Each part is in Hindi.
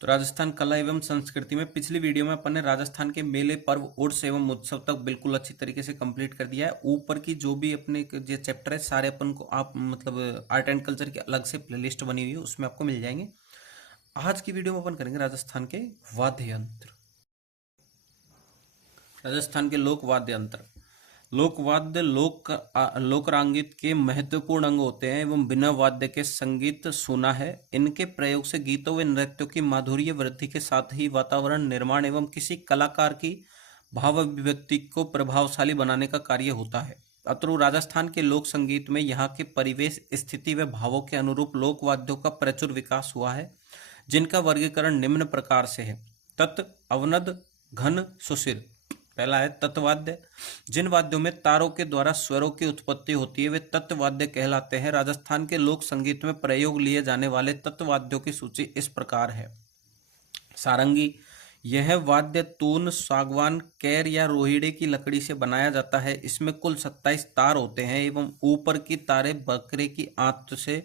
तो राजस्थान कला एवं संस्कृति में पिछली वीडियो में अपन ने राजस्थान के मेले, पर्व, उर्स एवं उत्सव तक बिल्कुल अच्छी तरीके से कंप्लीट कर दिया है। ऊपर की जो भी अपने जो चैप्टर है सारे अपन को आप मतलब आर्ट एंड कल्चर की अलग से प्लेलिस्ट बनी हुई है, उसमें आपको मिल जाएंगे। आज की वीडियो में अपन करेंगे राजस्थान के वाद्य यंत्र, राजस्थान के लोक वाद्य यंत्र। लोकवाद्य लोकरांगित के महत्वपूर्ण अंग होते हैं एवं बिना वाद्य के संगीत सुना है। इनके प्रयोग से गीतों व नृत्यों की माधुर्य वृद्धि के साथ ही वातावरण निर्माण एवं किसी कलाकार की भाव अभिव्यक्ति को प्रभावशाली बनाने का कार्य होता है। अतः राजस्थान के लोक संगीत में यहाँ के परिवेश, स्थिति व भावों के अनुरूप लोक वाद्यों का प्रचुर विकास हुआ है, जिनका वर्गीकरण निम्न प्रकार से है। तत्, अवनद, घन, सुशिर। पहला है तत्वाद्य। जिन वाद्यों में तारों के द्वारा स्वरों की उत्पत्ति होती है वे तत्वाद्य कहलाते हैं। राजस्थान के लोक संगीत में प्रयोग लिए जाने वाले तत्वाद्यों की सूची इस प्रकार है। सारंगी। यह वाद्य तून, सागवान, कैर या रोहिड़े की लकड़ी से बनाया जाता है। इसमें कुल 27 तार होते हैं एवं ऊपर की तारें बकरे की आंत से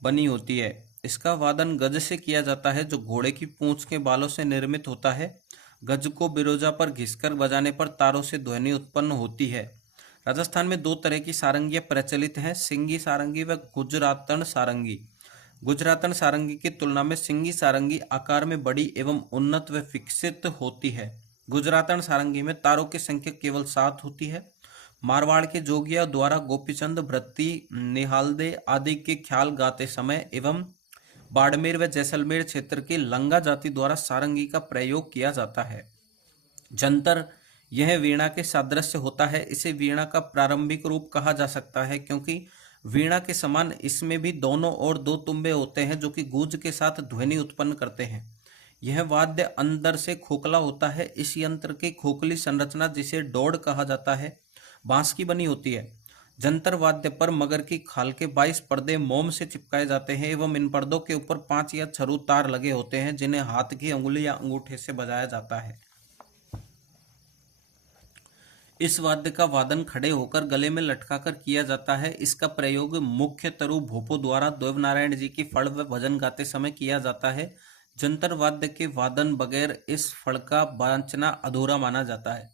बनी होती है। इसका वादन गज से किया जाता है जो घोड़े की पूंछ के बालों से निर्मित होता है। गज को बिरोजा पर घिसकर बजाने पर तारों से ध्वनि उत्पन्न होती है। राजस्थान में दो तरह की सारंगियां प्रचलित हैं, सिंगी सारंगी व गुजरातन सारंगी। गुजरातन सारंगी की तुलना में सिंगी सारंगी आकार में बड़ी एवं उन्नत व विकसित होती है। गुजरातन सारंगी में तारों की संख्या केवल 7 होती है। मारवाड़ के जोगिया द्वारा गोपीचंद, भृति, निहालदे आदि के ख्याल गाते समय एवं बाड़मेर व जैसलमेर क्षेत्र की लंगा जाति द्वारा सारंगी का प्रयोग किया जाता है। जंतर। यह वीणा के सादृश्य होता है। इसे वीणा का प्रारंभिक रूप कहा जा सकता है क्योंकि वीणा के समान इसमें भी दोनों ओर 2 तुम्बे होते हैं जो कि गूंज के साथ ध्वनि उत्पन्न करते हैं। यह वाद्य अंदर से खोखला होता है। इस यंत्र की खोखली संरचना, जिसे डोड़ कहा जाता है, बांस की बनी होती है। जंतर वाद्य पर मगर की खाल के 22 पर्दे मोम से चिपकाए जाते हैं एवं इन पर्दों के ऊपर 5 या छरू तार लगे होते हैं जिन्हें हाथ की अंगुली या अंगूठे से बजाया जाता है। इस वाद्य का वादन खड़े होकर गले में लटकाकर किया जाता है। इसका प्रयोग मुख्य तरु भोपो द्वारा देवनारायण जी की फड़ व भजन गाते समय किया जाता है। जंतर वाद्य के वादन बगैर इस फड़ का बांचना अधूरा माना जाता है।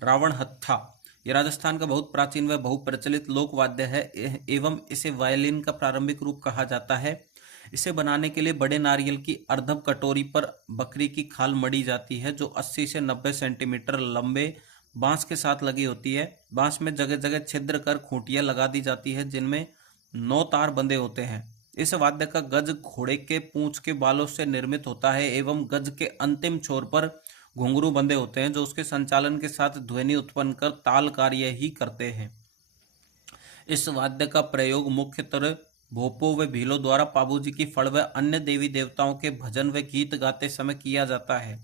रावण हत्था। यह राजस्थान का बहुत प्राचीन व बहुप्रचलित लोक वाद्य है एवं इसे वायलिन का प्रारंभिक रूप कहा जाता है। इसे बनाने के लिए बड़े नारियल की अर्धव कटोरी पर बकरी की खाल मढ़ी जाती है जो 80 से 90 सेंटीमीटर लंबे बांस के साथ लगी होती है। बांस में जगह जगह छिद्र कर खूंटियां लगा दी जाती है जिनमें 9 तार बंधे होते हैं। इस वाद्य का गज घोड़े के पूंछ के बालों से निर्मित होता है एवं गज के अंतिम छोर पर घुंघरू बंधे होते हैं जो उसके संचालन के साथ ध्वनि उत्पन्न कर ताल कार्य ही करते हैं। इस वाद्य का प्रयोग मुख्यतः भोपो व भीलों द्वारा पाबूजी की फड़ व अन्य देवी देवताओं के भजन व गीत गाते समय किया जाता है।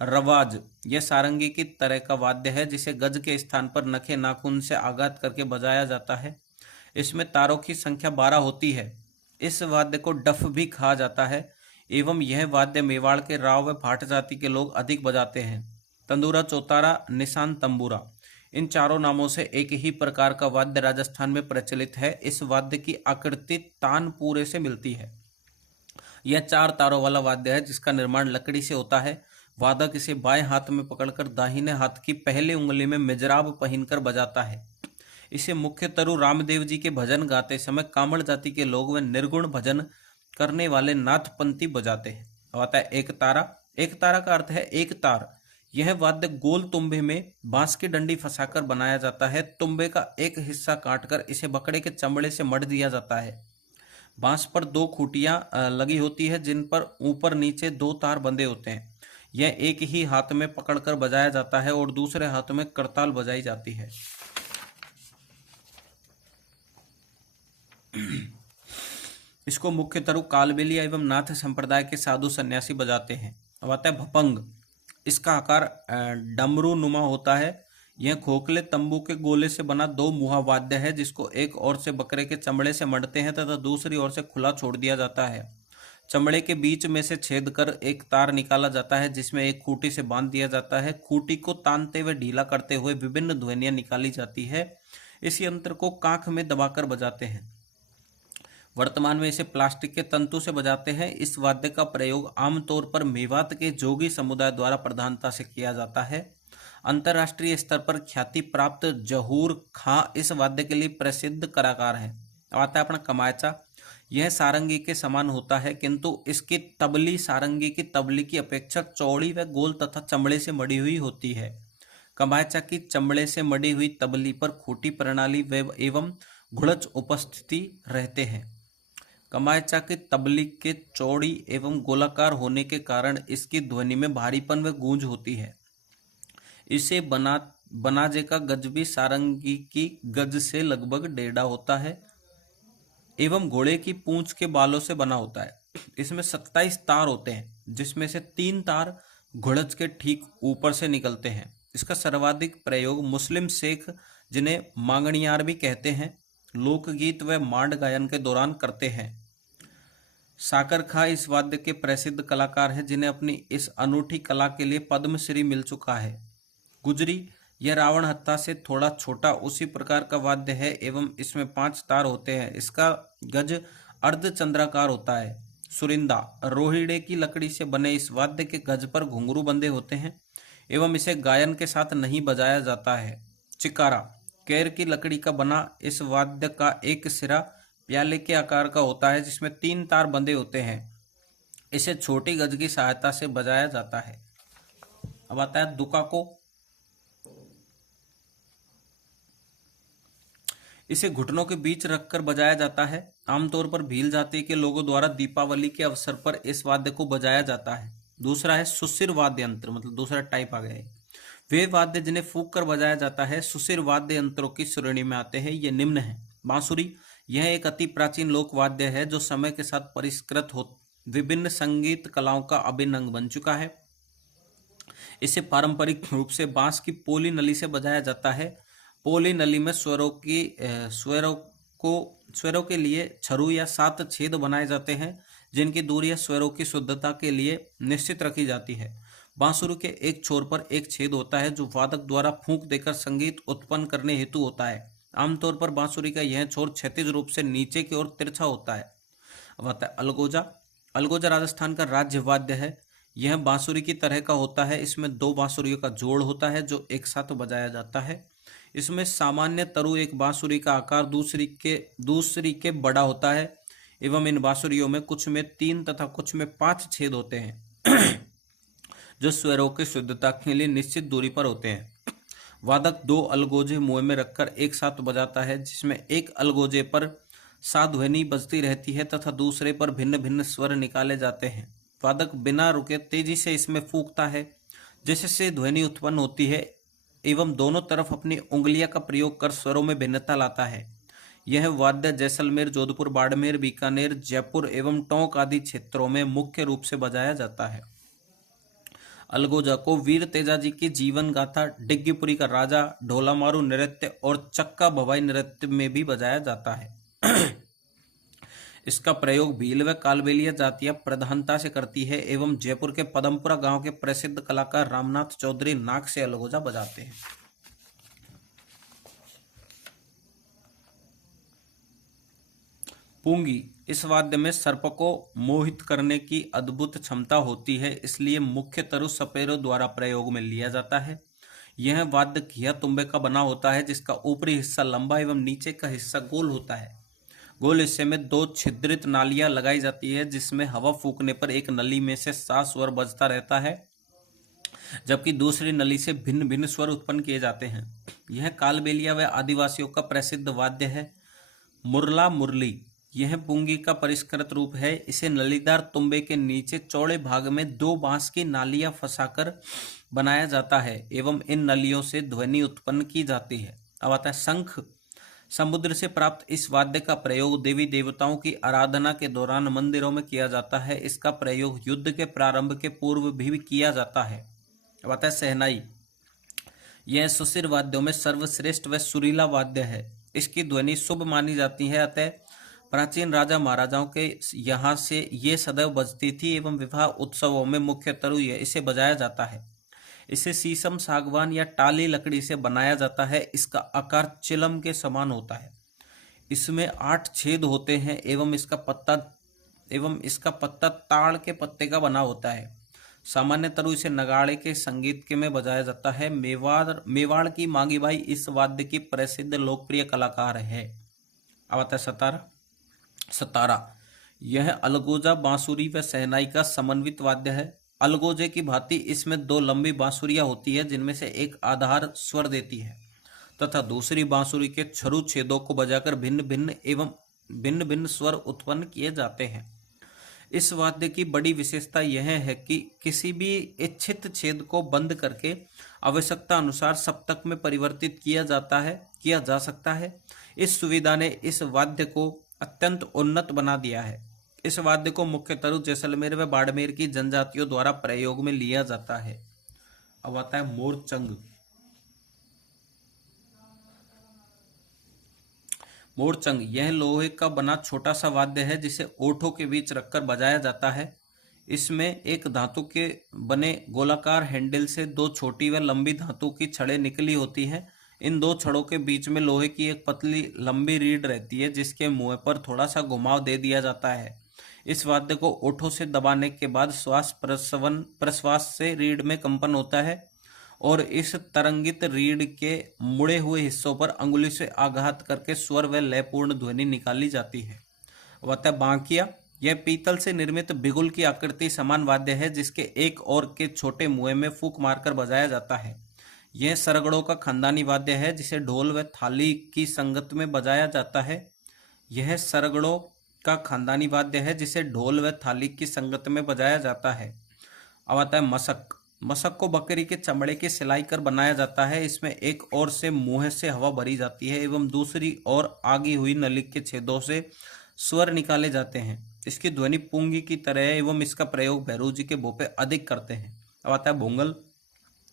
रवाज। यह सारंगी की तरह का वाद्य है जिसे गज के स्थान पर नखे नाखून से आघात करके बजाया जाता है। इसमें तारों की संख्या 12 होती है। इस वाद्य को डफ भी कहा जाता है एवं यह वाद्य मेवाड़ के राव व भाट जाति के लोग अधिक बजाते हैं। तंदूरा, चौतारा, निशान, तंबूरा, इन चारों नामों से एक ही प्रकार का वाद्य राजस्थान में प्रचलित है। इस वाद्य की आकृति तानपुरे से मिलती है। यह 4 तारों वाला वाद्य है जिसका निर्माण लकड़ी से होता है। वादक इसे बाएं हाथ में पकड़कर दाहिने हाथ की पहली उंगली में मिजराब पहनकर बजाता है। इसे मुख्य तरु रामदेव जी के भजन गाते समय कामड़ जाति के लोग व निर्गुण भजन करने वाले नाथपंथी बजाते हैं। अब आता है एक तारा। एक तारा का अर्थ है एक तार। यह वाद्य गोल तुम्बे में बांस की डंडी फंसाकर बनाया जाता है। तुम्बे का एक हिस्सा काटकर इसे बकरे के चमड़े से मढ़ दिया जाता है। बांस पर 2 खूंटियां लगी होती है जिन पर ऊपर नीचे 2 तार बंधे होते हैं। यह एक ही हाथ में पकड़कर बजाया जाता है और दूसरे हाथ में करताल बजाई जाती है। इसको मुख्य तरु कालबेलिया एवं नाथ संप्रदाय के साधु सन्यासी बजाते हैं। अब आता है भपंग। इसका आकार डमरू नुमा होता है। यह खोखले तंबू के गोले से बना 2 मुहा वाद्य है जिसको एक ओर से बकरे के चमड़े से मढ़ते हैं तथा दूसरी ओर से खुला छोड़ दिया जाता है। चमड़े के बीच में से छेद कर एक तार निकाला जाता है जिसमें एक खूंटी से बांध दिया जाता है। खूंटी को तानते हुए ढीला करते हुए विभिन्न ध्वनियां निकाली जाती है। इस यंत्र को कांख में दबाकर बजाते हैं। वर्तमान में इसे प्लास्टिक के तंतु से बजाते हैं। इस वाद्य का प्रयोग आमतौर पर मेवात के जोगी समुदाय द्वारा प्रधानता से किया जाता है। अंतर्राष्ट्रीय स्तर पर ख्याति प्राप्त जहूर खां इस वाद्य के लिए प्रसिद्ध कलाकार हैं। अब आता है अपना कमायचा। यह सारंगी के समान होता है, किंतु इसकी तबली सारंगी की तबली की अपेक्षा चौड़ी व गोल तथा चमड़े से मड़ी हुई होती है। कमायचा की चमड़े से मड़ी हुई तबली पर खूंटी प्रणाली एवं घुड़च उपस्थिति रहते हैं। कमायचा की तबली के चौड़ी एवं गोलाकार होने के कारण इसकी ध्वनि में भारीपन व गूंज होती है। इसे बनाजे का गज भी सारंगी की गज से लगभग टेढ़ा होता है एवं घोड़े की पूंछ के बालों से बना होता है। इसमें 27 तार होते हैं, जिसमें से 3 तार घुड़च के ठीक ऊपर से निकलते हैं। इसका सर्वाधिक प्रयोग मुस्लिम शेख, जिन्हें मांगणियार भी कहते हैं, लोकगीत व मांड गायन के दौरान करते हैं। साकर खां इस वाद्य के प्रसिद्ध कलाकार हैं, जिन्हें अपनी इस अनूठी कला के लिए पद्मश्री मिल चुका है। गुजरी, यह रावण हत्था से थोड़ा छोटा उसी प्रकार का वाद्य है एवं इसमें 5 तार होते हैं। इसका गज अर्धचंद्राकार होता है। सुरिंदा, रोहिड़े की लकड़ी से बने इस वाद्य के गज पर घुंघरू बंधे होते हैं एवं इसे गायन के साथ नहीं बजाया जाता है। चिकारा, कैर की लकड़ी का बना इस वाद्य का एक सिरा प्याले के आकार का होता है, जिसमें 3 तार बंधे होते हैं। इसे छोटी गज की सहायता से बजाया जाता है। अब आता है दुकाको। इसे घुटनों के बीच रखकर बजाया जाता है। आमतौर पर भील जाति के लोगों द्वारा दीपावली के अवसर पर इस वाद्य को बजाया जाता है। दूसरा है सुशिर वाद्य यंत्र, मतलब दूसरा टाइप आ गया है। वे वाद्य जिन्हें फूंक कर बजाया जाता है सुशिर वाद्य यंत्रों की श्रेणी में आते हैं। ये निम्न है। बांसुरी, यह एक अति प्राचीन लोक वाद्य है जो समय के साथ परिष्कृत हो विभिन्न संगीत कलाओं का अभिन्न अंग बन चुका है। इसे पारंपरिक रूप से बांस की पोली नली से बजाया जाता है। पोली नली में स्वरों के लिए छरू या 7 छेद बनाए जाते हैं, जिनकी दूरी स्वरों की शुद्धता के लिए निश्चित रखी जाती है। बांसुरी के एक छोर पर एक छेद होता है, जो वादक द्वारा फूंक देकर संगीत उत्पन्न करने हेतु होता है। आमतौर पर बांसुरी का यह छोर क्षैतिज रूप से नीचे की ओर तिरछा होता है। अब आता है अलगोजा। अलगोजा राजस्थान का राज्य वाद्य है। यह बांसुरी की तरह का होता है। इसमें 2 बांसुरियों का जोड़ होता है जो एक साथ बजाया जाता है। इसमें सामान्य तरु एक बांसुरी का आकार दूसरी के बड़ा होता है एवं इन बांसुरियों में कुछ में 3 तथा कुछ में 5 छेद होते हैं जो स्वरों की शुद्धता के लिए निश्चित दूरी पर होते हैं। वादक 2 अलगोजे मुंह में रखकर एक साथ बजाता है, जिसमें एक अलगोजे पर सा ध्वनि बजती रहती है तथा दूसरे पर भिन्न भिन्न स्वर निकाले जाते हैं। वादक बिना रुके तेजी से इसमें फूंकता है, जिससे ध्वनि उत्पन्न होती है एवं दोनों तरफ अपनी उंगलियां का प्रयोग कर स्वरों में भिन्नता लाता है। यह वाद्य जैसलमेर, जोधपुर, बाड़मेर, बीकानेर, जयपुर एवं टोंक आदि क्षेत्रों में मुख्य रूप से बजाया जाता है। अलगोजा को वीर तेजाजी की जीवन गाथा, डिग्गीपुरी का राजा, ढोलामारू नृत्य और चक्का भवाई नृत्य में भी बजाया जाता है। इसका प्रयोग भील व कालबेलिया जातियां प्रधानता से करती है एवं जयपुर के पदमपुरा गांव के प्रसिद्ध कलाकार रामनाथ चौधरी नाक से अलगोजा बजाते हैं। पूंगी, इस वाद्य में सर्प को मोहित करने की अद्भुत क्षमता होती है, इसलिए मुख्य तरु सपेरों द्वारा प्रयोग में लिया जाता है। यह वाद्य घिया तुम्बे का बना होता है, जिसका ऊपरी हिस्सा लंबा एवं नीचे का हिस्सा गोल होता है। गोल हिस्से में 2 छिद्रित नालियां लगाई जाती है, जिसमें हवा फूंकने पर एक नली में से 7 स्वर बजता रहता है, जबकि दूसरी नली से भिन्न भिन्न स्वर उत्पन्न किए जाते हैं। यह कालबेलिया व आदिवासियों का प्रसिद्ध वाद्य है। मुरला मुरली, यह पुंगी का परिष्कृत रूप है। इसे नलीदार तुम्बे के नीचे चौड़े भाग में 2 बांस की नालियां फंसाकर बनाया जाता है एवं इन नलियों से ध्वनि उत्पन्न की जाती है। अब आता है शंख। समुद्र से प्राप्त इस वाद्य का प्रयोग देवी देवताओं की आराधना के दौरान मंदिरों में किया जाता है। इसका प्रयोग युद्ध के प्रारंभ के पूर्व भी किया जाता है। अब आता है शहनाई। यह सुशिर वाद्यों में सर्वश्रेष्ठ व सुरीला वाद्य है। इसकी ध्वनि शुभ मानी जाती है, अतः प्राचीन राजा महाराजाओं के यहाँ से ये सदैव बजती थी एवं विवाह उत्सवों में मुख्यतः इसे बजाया जाता है। इसे शीशम, सागवान या टाली लकड़ी से बनाया जाता है। इसका आकार चिलम के समान होता है। इसमें 8 छेद होते हैं एवं इसका पत्ता ताड़ के पत्ते का बना होता है। सामान्यतः इसे नगाड़े के संगीत के में बजाया जाता है। मेवाड़ की मांगी बाई इस वाद्य की प्रसिद्ध लोकप्रिय कलाकार है। अब आता है सतारा। सतारा यह अलगोजा, बांसुरी व शहनाई का समन्वित वाद्य है। अलगोजे की भांति इसमें 2 लंबी बांसुरियां होती है जिनमें से एक आधार स्वर देती है तथा दूसरी बांसुरी के छरू छेदों को बजाकर भिन्न भिन्न स्वर उत्पन्न किए जाते हैं। इस वाद्य की बड़ी विशेषता यह है कि किसी भी इच्छित छेद को बंद करके आवश्यकता अनुसार सप्तक में परिवर्तित किया जा सकता है। इस सुविधा ने इस वाद्य को अत्यंत उन्नत बना दिया है। इस वाद्य को मुख्यतः जैसलमेर व बाड़मेर की जनजातियों द्वारा प्रयोग में लिया जाता है। अब आता है मोरचंग। मोरचंग यह लोहे का बना छोटा सा वाद्य है जिसे ओठों के बीच रखकर बजाया जाता है। इसमें एक धातु के बने गोलाकार हैंडल से 2 छोटी व लंबी धातु की छड़ें निकली होती हैं। इन 2 छड़ों के बीच में लोहे की एक पतली लंबी रीढ़ रहती है जिसके मुंह पर थोड़ा सा घुमाव दे दिया जाता है। इस वाद्य को ओठों से दबाने के बाद श्वास प्रश्वास से रीढ़ में कंपन होता है और इस तरंगित रीढ़ के मुड़े हुए हिस्सों पर अंगुली से आघात करके स्वर व लयपूर्ण ध्वनि निकाली जाती है। वह बांकिया यह पीतल से निर्मित बिगुल की आकृति समान वाद्य है जिसके एक और के छोटे मुंह में फूंक मारकर बजाया जाता है। यह सरगड़ों का खानदानी वाद्य है जिसे ढोल व थाली की संगत में बजाया जाता है। यह सरगड़ों का खानदानी वाद्य है जिसे ढोल व थाली की संगत में बजाया जाता है। अब आता है मसक। मसक को बकरी के चमड़े की सिलाई कर बनाया जाता है। इसमें एक ओर से मुंह से हवा भरी जाती है एवं दूसरी ओर आगी हुई नली के छेदों से स्वर निकाले जाते हैं। इसकी ध्वनि पुंगी की तरह है एवं इसका प्रयोग भैरू जी के भोपे अधिक करते हैं। अब आता है भोंगल।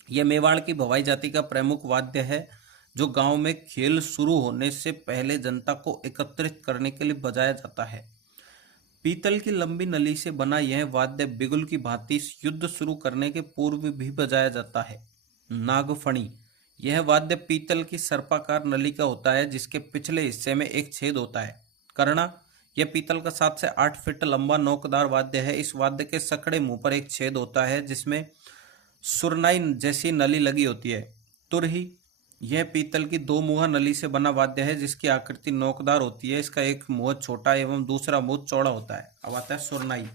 यह मेवाड़ की भवाई जाति का प्रमुख वाद्य है जो गांव में खेल शुरू होने से पहले जनता को एकत्रित करने के लिए बजाया जाता है। पीतल की लंबी नली से बना यह वाद्य बिगुल की भांति युद्ध शुरू करने के पूर्व भी बजाया जाता है। नागफणी यह वाद्य पीतल की सर्पाकार नली का होता है जिसके पिछले हिस्से में एक छेद होता है। कर्णा यह पीतल का 7 से 8 फीट लंबा नोकदार वाद्य है। इस वाद्य के सकड़े मुंह पर एक छेद होता है जिसमें सुरनाई जैसी नली लगी होती है। तुरही यह पीतल की 2 मुहा नली से बना वाद्य है जिसकी आकृति नोकदार होती है। इसका एक मुंह छोटा एवं दूसरा मुंह चौड़ा होता है। अब आता है सुरनाई।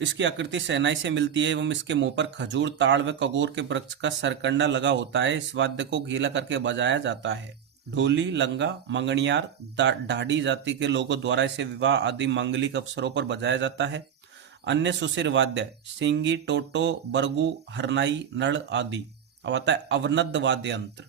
इसकी आकृति शहनाई से मिलती है एवं इसके मुंह पर खजूर, ताड़ व कगोर के वृक्ष का सरकंडा लगा होता है। इस वाद्य को गीला करके बजाया जाता है। ढोली, लंगा, मंगनियार, ढाडी जाति के लोगों द्वारा इसे विवाह आदि मांगलिक अवसरों पर बजाया जाता है। अन्य सुशिर वाद्य सिंगी, टोटो, बरगू, हरनाई, नड़ आदि। अब आता है अवनद वाद्य यंत्र।